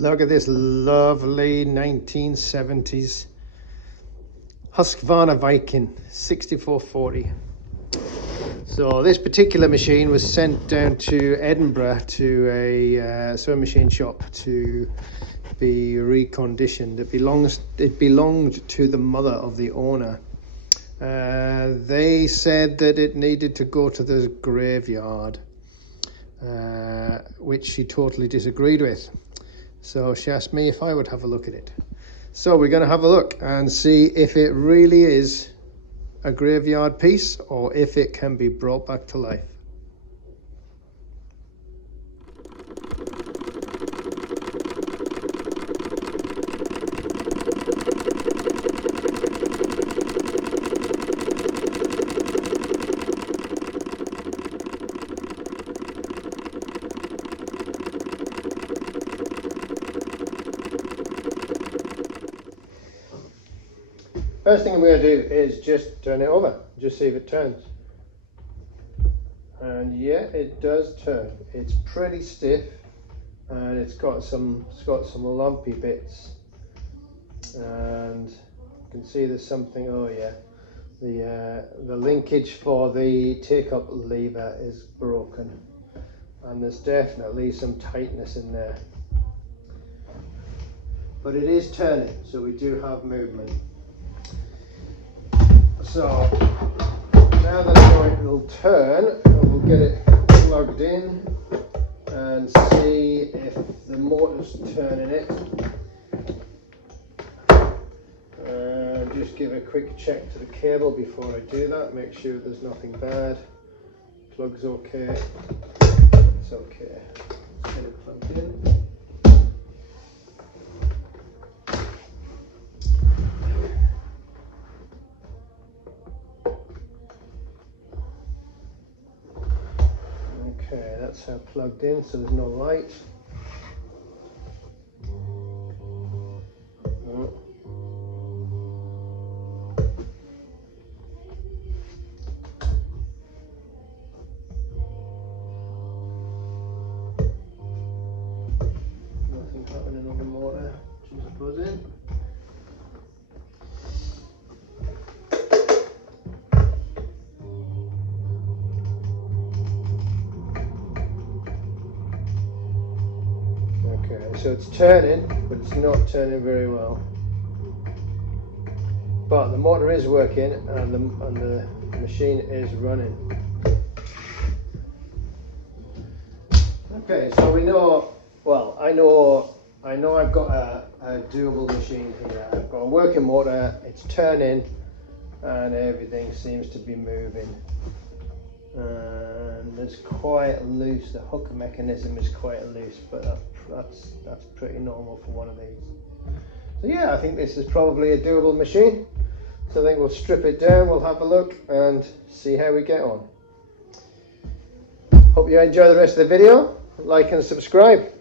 Look at this lovely 1970s Husqvarna Viking 6440. So this particular machine was sent down to Edinburgh to a sewing machine shop to be reconditioned. It belonged to the mother of the owner. They said that it needed to go to the graveyard, which she totally disagreed with. So she asked me if I would have a look at it. So we're going to have a look and see if it really is a graveyard piece or if it can be brought back to life. First thing I'm going to do is just turn it over, just see if it turns. And yeah, it does turn. It's pretty stiff, and it's got some lumpy bits. And you can see there's something. Oh yeah, the linkage for the take-up lever is broken, and there's definitely some tightness in there. But it is turning, so we do have movement. So now that I know it will turn, we'll get it plugged in and see if the motor's turning it. Just give a quick check to the cable before I do that, make sure there's nothing bad. Plug's okay. It's okay. Let's get it plugged in. Okay, that's how plugged in, so there's no light. Oh. Nothing happening on the motor. Just buzz in. So it's turning, but it's not turning very well. But the motor is working, and the machine is running. Okay, so we know. Well, I know I've got a doable machine here. I've got a working motor. It's turning, and everything seems to be moving. And it's quite loose. The hook mechanism is quite loose, but that's pretty normal for one of these. So yeah, I think this is probably a doable machine. So I think we'll strip it down, we'll have a look and see how we get on. Hope you enjoy the rest of the video. Like and subscribe.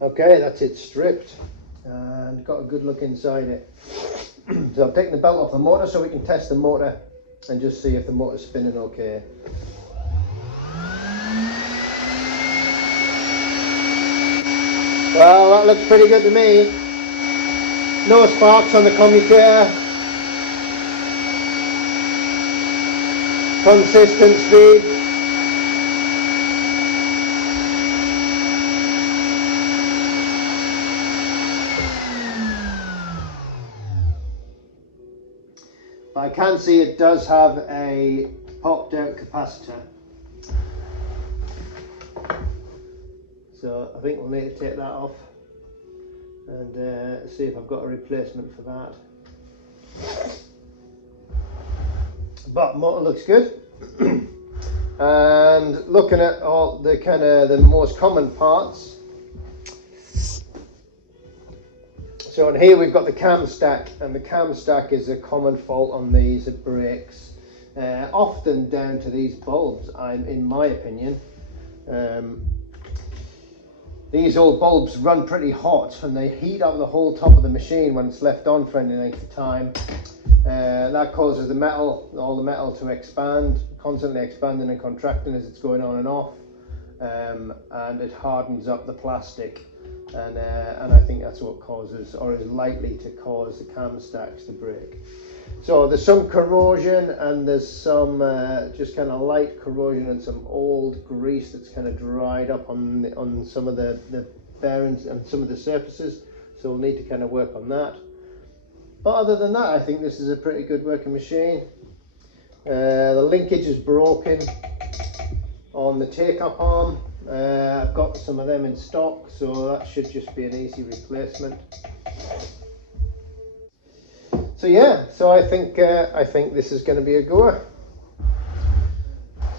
Okay, that's it stripped and got a good look inside it. So I've taken the belt off the motor so we can test the motor and just see if the motor's spinning okay. Well, that looks pretty good to me. No sparks on the commutator. Consistent speed. I can see it does have a popped out capacitor. So I think we'll need to take that off and see if I've got a replacement for that. but motor looks good. And looking at all the kind of the most common parts, so in here we've got the cam stack, and the cam stack is a common fault on these brakes, often down to these bulbs, in my opinion. These old bulbs run pretty hot and they heat up the whole top of the machine when it's left on for any length of time. That causes all the metal to expand, constantly expanding and contracting as it's going on and off, and it hardens up the plastic, and I think that's what causes, or is likely to cause, the cam stacks to break. So there's some corrosion, and there's some just kind of light corrosion and some old grease that's kind of dried up on some of the bearings and some of the surfaces, so we'll need to kind of work on that. But other than that, I think this is a pretty good working machine. The linkage is broken on the take-up arm. I've got some of them in stock, so that should just be an easy replacement. So yeah, so I think this is going to be a goer.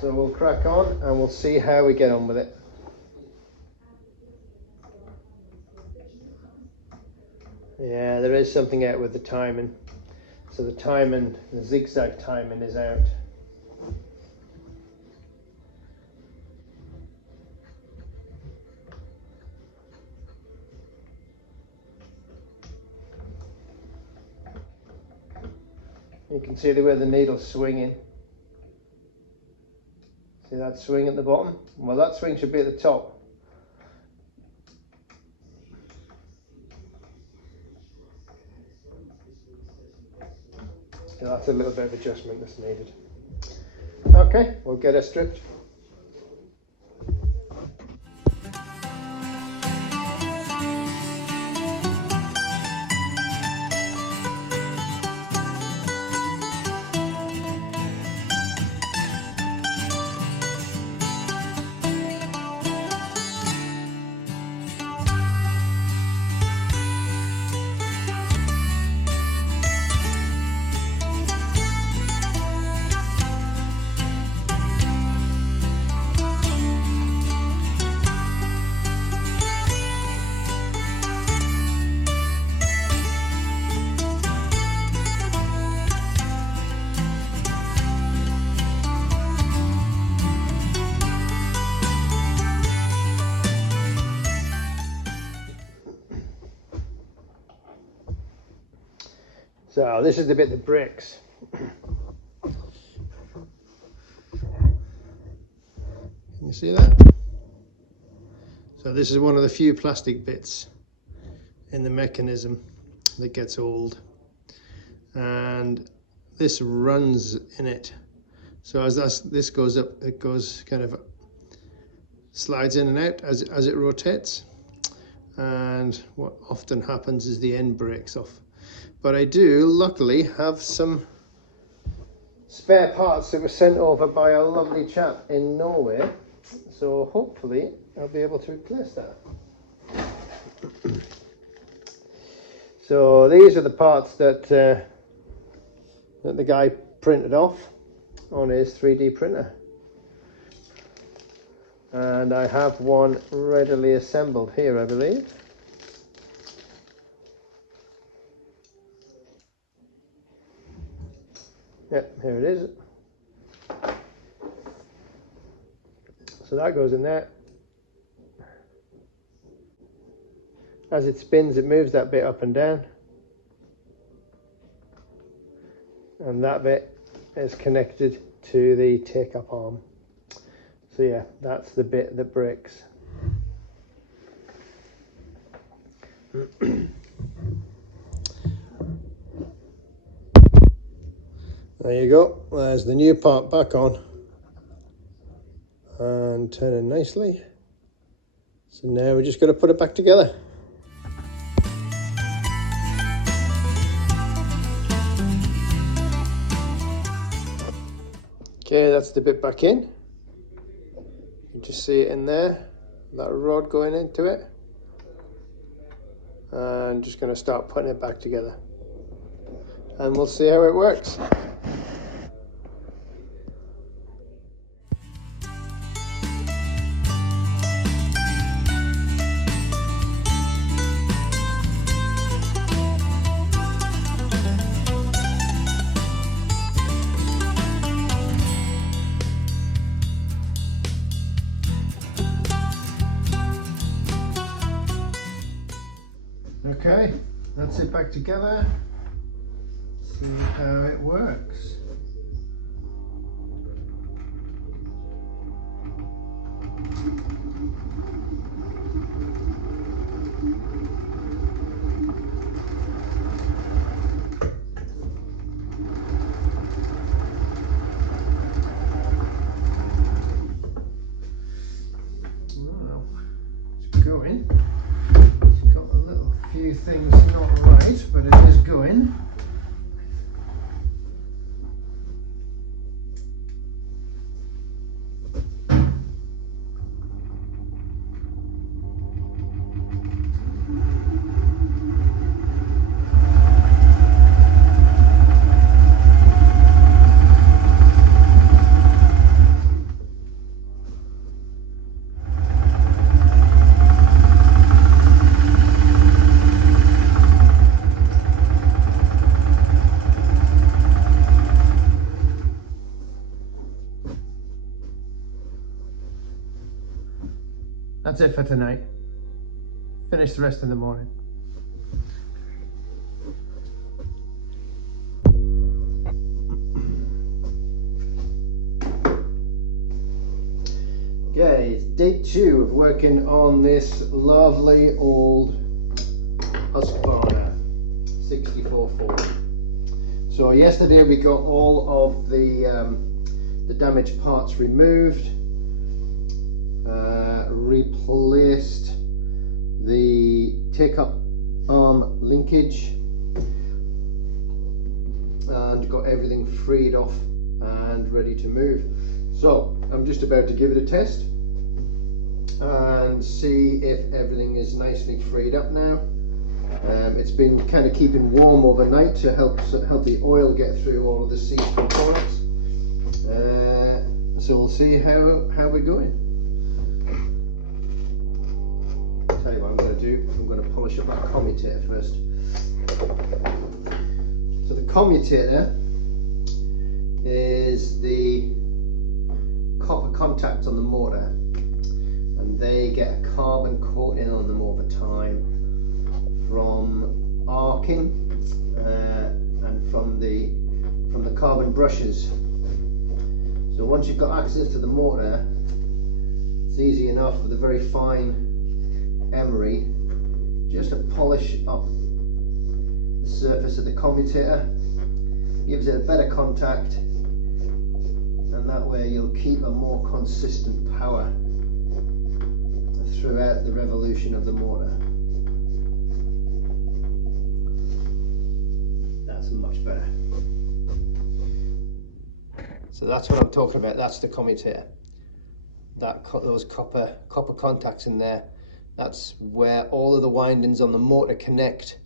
So we'll crack on and we'll see how we get on with it. Yeah, there is something out with the timing. So the timing, the zigzag timing is out. You can see the way the needle's swinging. See that swing at the bottom? Well, that swing should be at the top. So that's a little bit of adjustment that's needed. Okay, we'll get her stripped. So this is the bit that breaks. Can you see that? So this is one of the few plastic bits in the mechanism that gets old, and this runs in it. So as this goes up, it goes kind of slides in and out as it rotates, and what often happens is the end breaks off. But I do luckily have some spare parts that were sent over by a lovely chap in Norway, so hopefully I'll be able to replace that. So these are the parts that the guy printed off on his 3D printer, and I have one readily assembled here, I believe. Yep, here it is. So that goes in there. As it spins, it moves that bit up and down. And that bit is connected to the take-up arm. So yeah, that's the bit that breaks. There you go, there's the new part back on and turning nicely. So now we're just going to put it back together. Okay, that's the bit back in. You can just see it in there, that rod going into it. And just going to start putting it back together. And we'll see how it works. puts it back together, see how it works. Going. It's got a little few things not right, but it is going. That's it for tonight. Finish the rest in the morning. Okay, it's day 2 of working on this lovely old Husqvarna 6440. So yesterday we got all of the damaged parts removed. Replaced the take-up arm linkage and got everything freed off and ready to move. So I'm just about to give it a test and see if everything is nicely freed up now. It's been kind of keeping warm overnight to help the oil get through all of the seized components. So we'll see how we're going. Tell you what I'm going to do. I'm going to polish up that commutator first. So the commutator is the copper contacts on the motor, and they get a carbon coating on them over time from arcing and from the carbon brushes. So once you've got access to the motor, it's easy enough with a very fine emery just to polish up the surface of the commutator, gives it a better contact, and that way you'll keep a more consistent power throughout the revolution of the motor. That's much better. So that's what I'm talking about. That's the commutator. Those copper contacts in there. That's where all of the windings on the motor connect.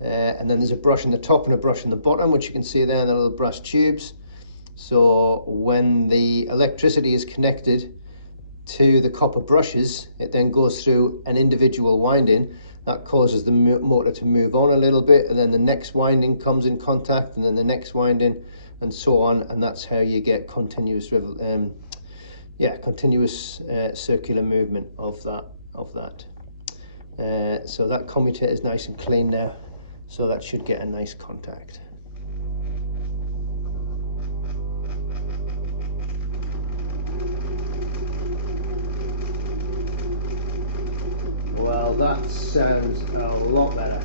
And then there's a brush on the top and a brush on the bottom, which you can see there in the little brass tubes. So when the electricity is connected to the copper brushes, it then goes through an individual winding. That causes the motor to move on a little bit, and then the next winding comes in contact, and then the next winding, and so on. And that's how you get continuous circular movement of that. So that commutator is nice and clean now, so that should get a nice contact. Well, that sounds a lot better.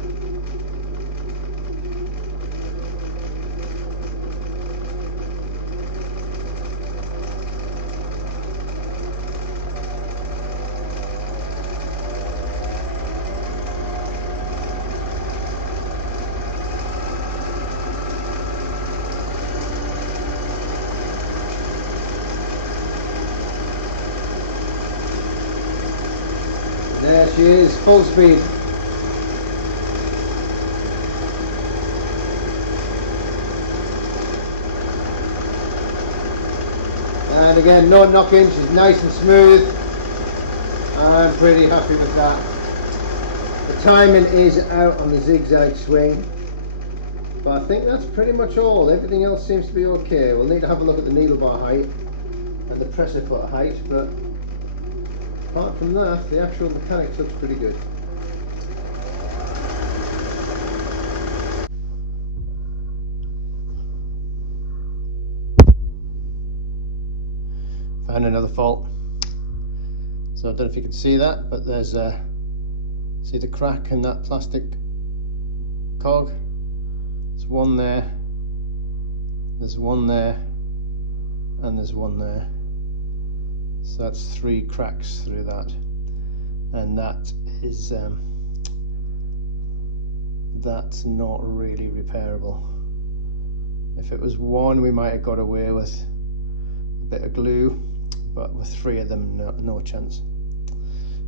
There she is, full speed. And again, no knocking, she's nice and smooth. I'm pretty happy with that. The timing is out on the zigzag swing, but I think that's pretty much all. Everything else seems to be okay. We'll need to have a look at the needle bar height and the presser foot height, but apart from that, the actual mechanics looks pretty good. and another fault. So I don't know if you can see that, but there's see the crack in that plastic cog. There's one there, there's one there, and there's one there. So that's 3 cracks through that, and that is that's not really repairable. If it was one, we might have got away with a bit of glue, but with 3 of them, no chance.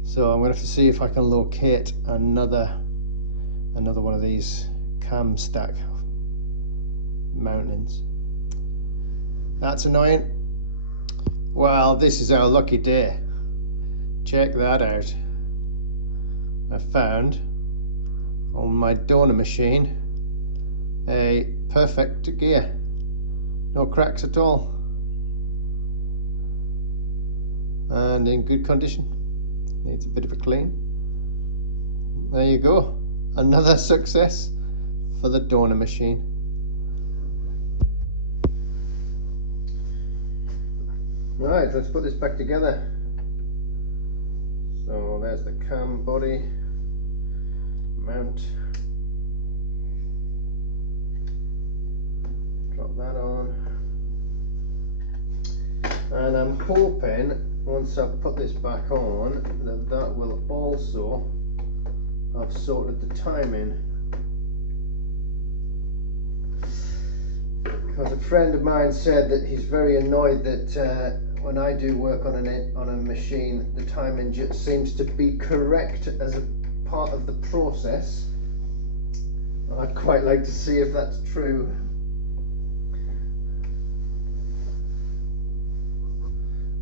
So I'm going to have to see if I can locate another one of these cam stack mountings. That's annoying. Well, this is our lucky day. Check that out. I found on my donor machine a perfect gear. No cracks at all. And in good condition. Needs a bit of a clean. There you go. Another success for the donor machine. Right, let's put this back together. So there's the cam body mount. Drop that on. And I'm hoping once I've put this back on that will also have sorted the timing. Because a friend of mine said that he's very annoyed that when I do work on a machine, the timing just seems to be correct as a part of the process. I'd quite like to see if that's true.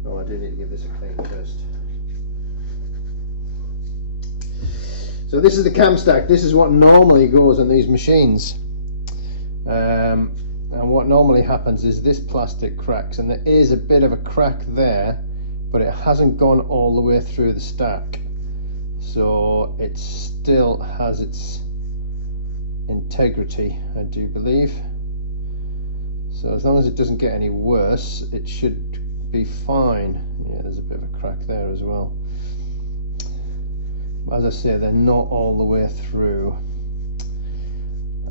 Oh, I do need to give this a clean first. So this is the cam stack. This is what normally goes on these machines. And what normally happens is this plastic cracks, and there is a bit of a crack there, but it hasn't gone all the way through the stack. So it still has its integrity, I do believe. So as long as it doesn't get any worse, it should be fine. Yeah, there's a bit of a crack there as well. As I say, they're not all the way through.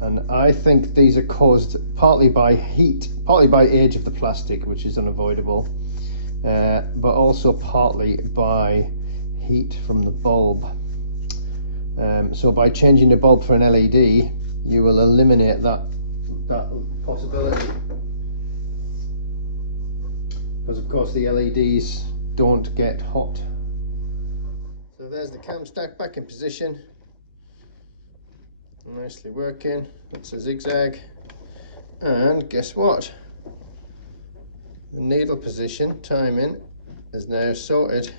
And I think these are caused partly by heat, partly by age of the plastic, which is unavoidable, but also partly by heat from the bulb. So by changing the bulb for an LED, you will eliminate that possibility. Because of course the LEDs don't get hot. So there's the cam stack back in position. Nicely working. That's a zigzag, and guess what? The needle position timing is now sorted.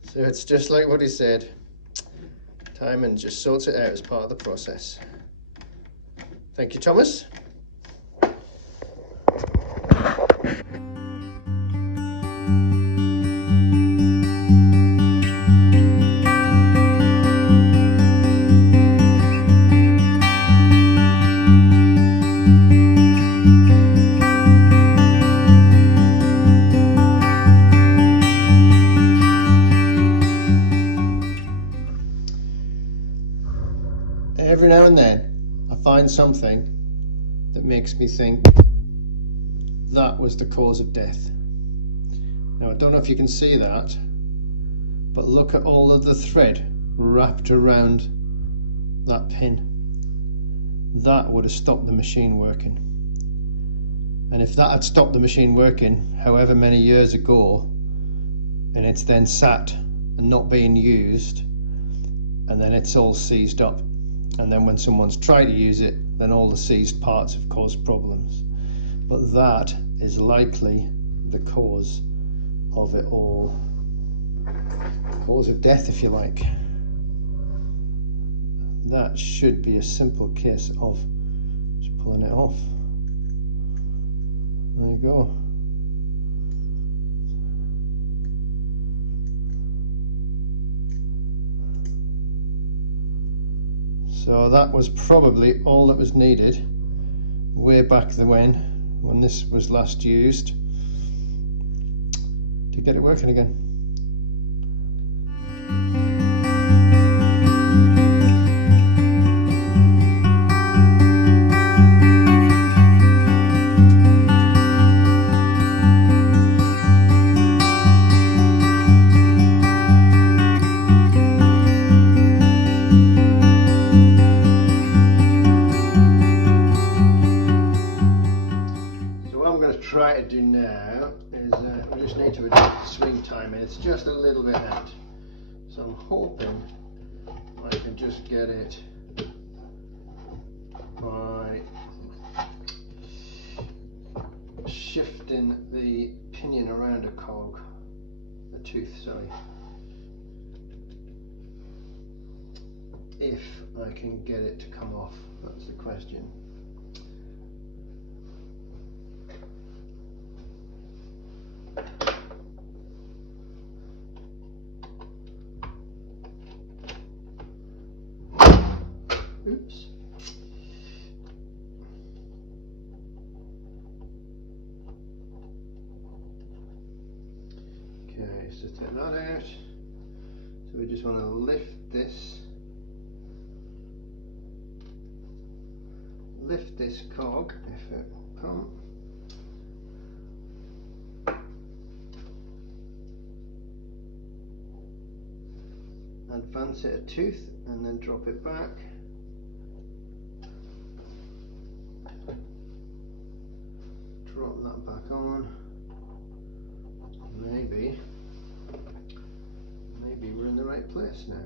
So it's just like what he said. Timing just sorts it out as part of the process. Thank you, Thomas. Every now and then I find something that makes me think that was the cause of death. Now I don't know if you can see that, but look at all of the thread wrapped around that pin. That would have stopped the machine working. And if that had stopped the machine working however many years ago, and it's then sat and not being used, and then it's all seized up, and then when someone's tried to use it, then all the seized parts have caused problems. But that is likely the cause of it all. The cause of death, if you like. That should be a simple case of just pulling it off. There you go. So that was probably all that was needed way back when this was last used. to get it working again. Try to do now is we just need to adjust the swing time, and it's just a little bit out, so I'm hoping I can just get it by shifting the pinion around a cog, the tooth, sorry, if I can get it to come off. That's the question. Oops. Okay, so take that out. So we just want to lift this cog if it will come. Advance it a tooth and then drop it back. Drop that back on. Maybe we're in the right place now.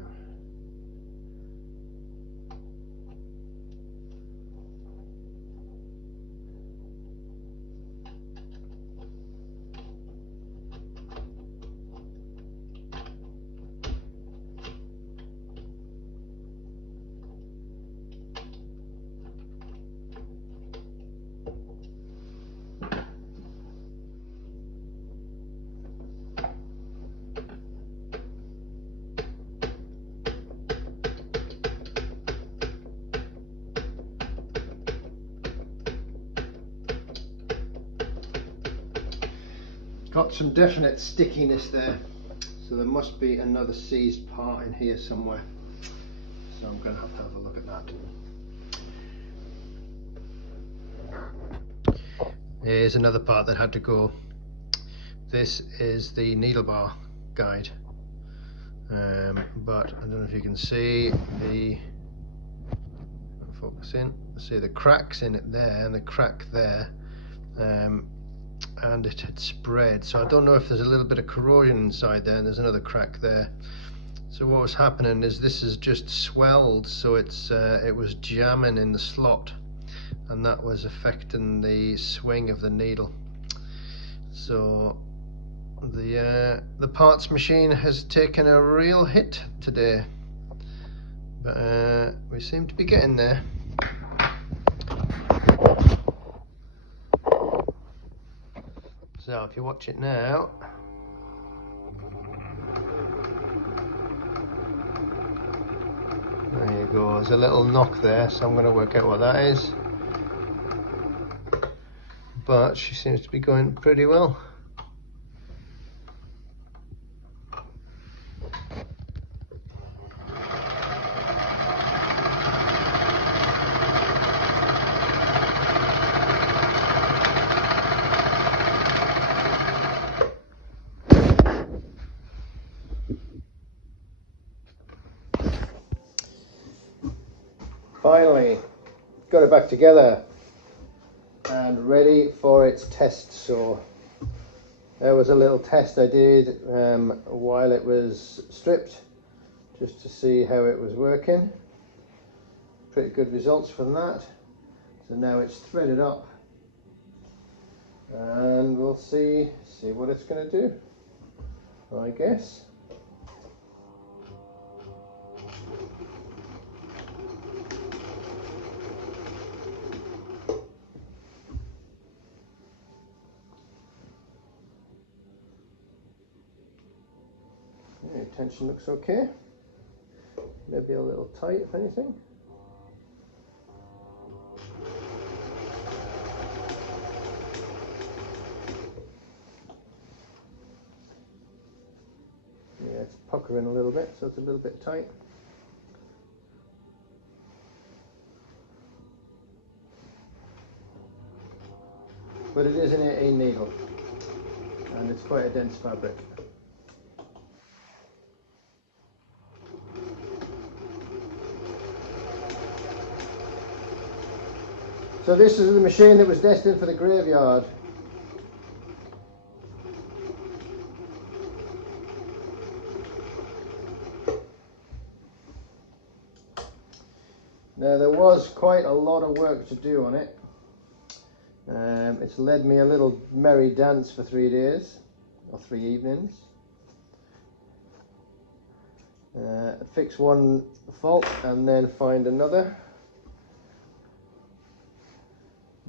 Got some definite stickiness there, so there must be another seized part in here somewhere, so I'm going to have a look at that. Here's another part that had to go. This is the needle bar guide, but I don't know if you can see the focus in. See the cracks in it there and the crack there. And it had spread, so I don't know if there's a little bit of corrosion inside there, and there's another crack there. So what was happening is this is just swelled, so it was jamming in the slot, and that was affecting the swing of the needle. So the parts machine has taken a real hit today, but we seem to be getting there. So if you watch it now, there you go, there's a little knock there, so I'm going to work out what that is. But she seems to be going pretty well. Finally, got it back together and ready for its test. So there was a little test I did while it was stripped, just to see how it was working. Pretty good results from that. So now it's threaded up, and we'll see what it's going to do, I guess. Tension looks okay, maybe a little tight if anything. pucker in a little bit, so it's a little bit tight. But it is an 18 needle, and it's quite a dense fabric. So this is the machine that was destined for the graveyard. Now there was quite a lot of work to do on it. It's led me a little merry dance for 3 days, or 3 evenings. Fix one fault and then find another.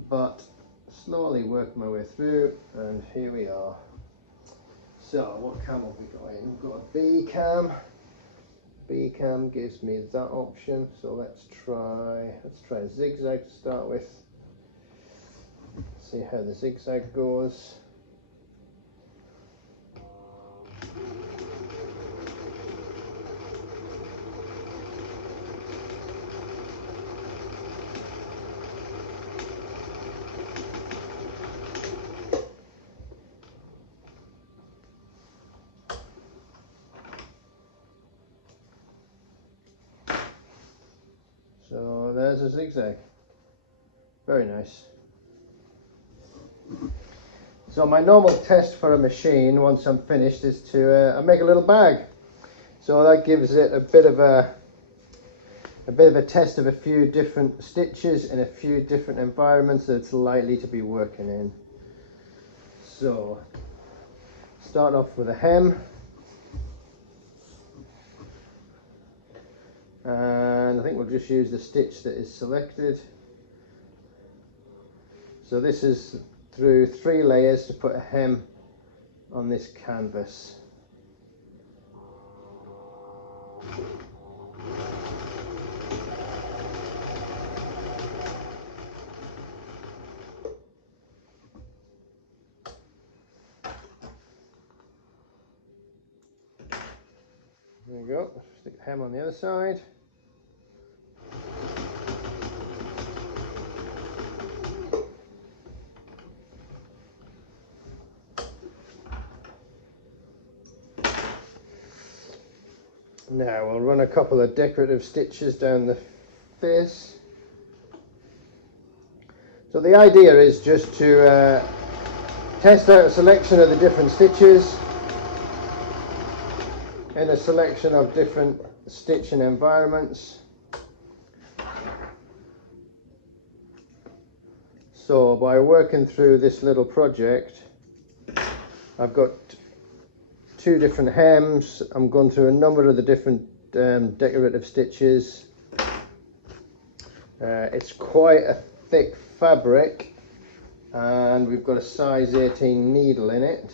But slowly work my way through, and here we are. So what cam have we got in? We've got a B cam. B cam gives me that option, so let's try a zigzag to start with. See how the zigzag goes. So there's a zigzag. Very nice. So my normal test for a machine once I'm finished is to I make a little bag. So that gives it a bit of a test of a few different stitches in a few different environments that it's likely to be working in. So start off with a hem. And I think we'll just use the stitch that is selected. So this is through 3 layers to put a hem on this canvas. There we go, stick the hem on the other side. Now we'll run a couple of decorative stitches down the face. So the idea is just to test out a selection of the different stitches in a selection of different stitching environments. So by working through this little project, I've got 2 different hems. I'm going through a number of the different decorative stitches. It's quite a thick fabric, and we've got a size 18 needle in it.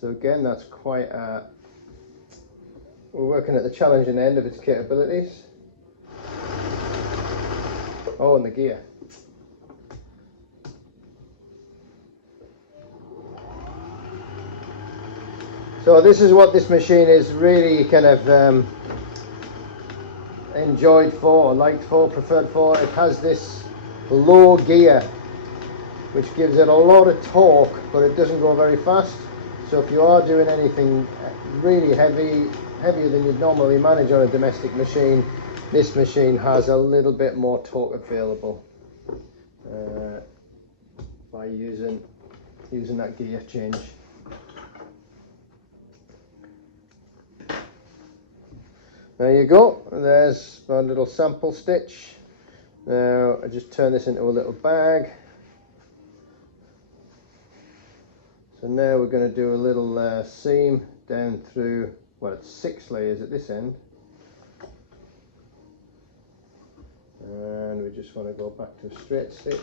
So again, that's quite a... We're working at the challenging end of its capabilities. Oh, and the gear. So this is what this machine is really kind of enjoyed for, liked for, preferred for. It has this low gear which gives it a lot of torque, but it doesn't go very fast. So if you are doing anything really heavier than you'd normally manage on a domestic machine, this machine has a little bit more torque available by using that gear change. There you go, there's my little sample stitch. Now I just turn this into a little bag. So now we're going to do a little seam down through, well, it's 6 layers at this end. And we just want to go back to a straight stitch.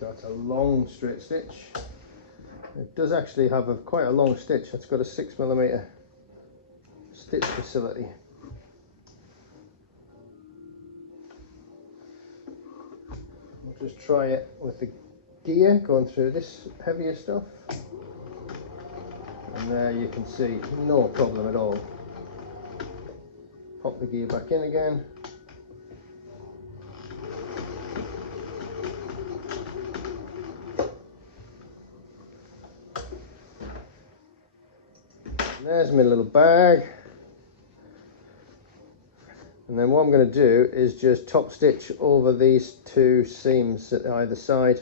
So that's a long straight stitch. It does actually have quite a long stitch. It's got a 6mm stitch facility. We'll just try it with the gear going through this heavier stuff, and there you can see no problem at all. Pop the gear back in again. And there's my little bag. And then what I'm going to do is just top stitch over these two seams at either side.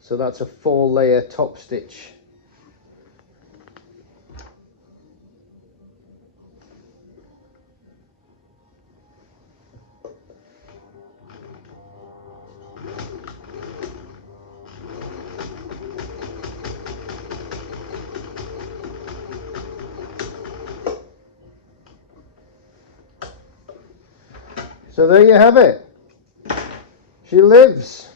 So that's a 4-layer top stitch. So there you have it. She lives.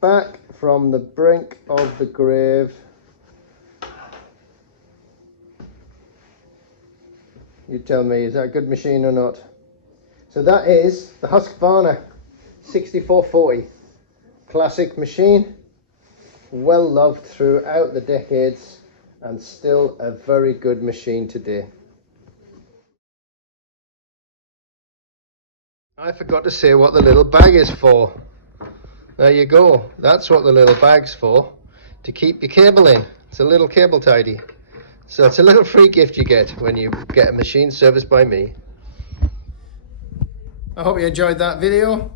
Back from the brink of the grave. You tell me, is that a good machine or not? So that is the Husqvarna 6440. Classic machine. Well loved throughout the decades and still a very good machine today. I forgot to say what the little bag is for. There you go. That's what the little bag's for. To keep your cable in. It's a little cable tidy. So it's a little free gift you get when you get a machine serviced by me. I hope you enjoyed that video.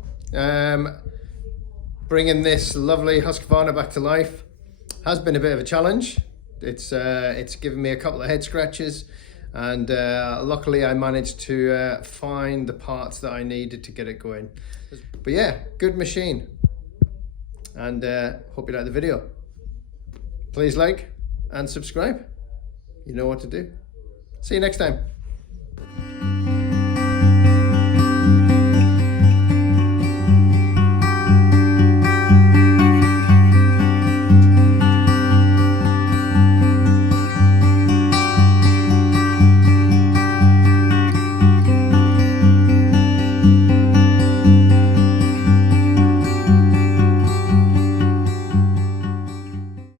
Bringing this lovely Husqvarna back to life has been a bit of a challenge. It's given me a couple of head scratches. And luckily I managed to find the parts that I needed to get it going. But yeah, good machine. And hope you like the video. Please like and subscribe. You know what to do. See you next time.